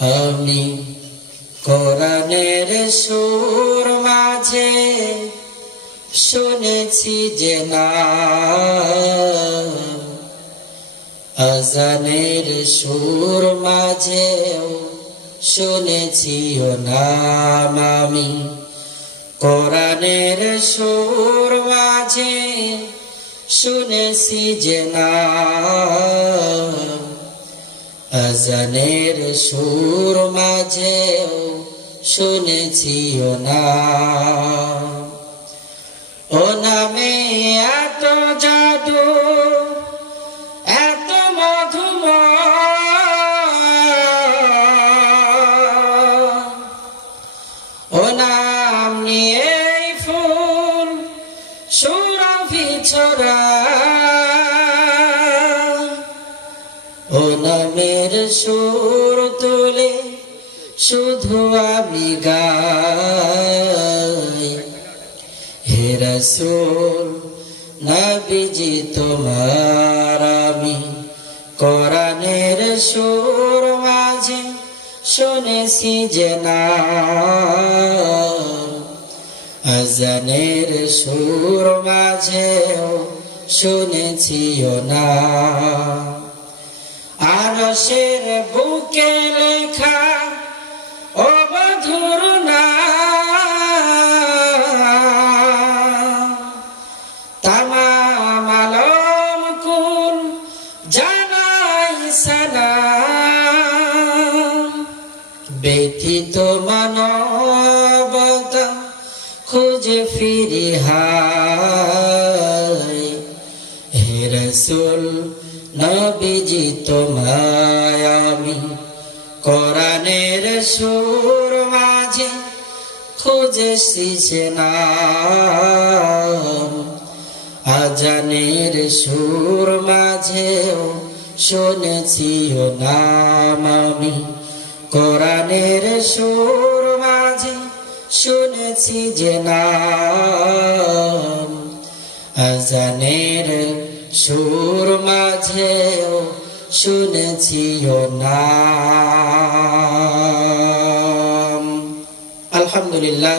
আমি কোরআনের সুর মাঝে শুনেছি যে নাম, আজানের সুর মাঝেও শুনেছি ও নাম। আমি কোরআনের সুর মাঝে শুনেছি যে নাম, আজানের সুর মাঝেও শুনেছি ও নাম। ও নামে এত জাদু, এত মধুময়, ও নাম নিয়ে ফুল সুরভি ছড়ায়, ও নামের সুর তুলে শুধু আমি গাই। হে রাসূল নবীজি তোমার আমি কোরআনের সুর মাঝে শুনেছি যে নাম, আজানের সুর মাঝেও শুনেছি ও নাম। আরশের বুকে লেখা ও মধুর নাম, তামাম আলম কুল জানাই সালাম। ব্যথিত মানবতা খুঁজে ফিরি হায়, হে রাসূল নবীজি তোমায় আমি কোরআনের সুর মাঝে খুঁজেছি যে নাম, আজানের সুর মাঝেও শুনেছি ও নাম। আমি কোরআনের সুর মাঝে শুনেছি যে নাম, আজানের সুর মাঝেও শুনেছি ও নাম। আলহামদুলিল্লাহ।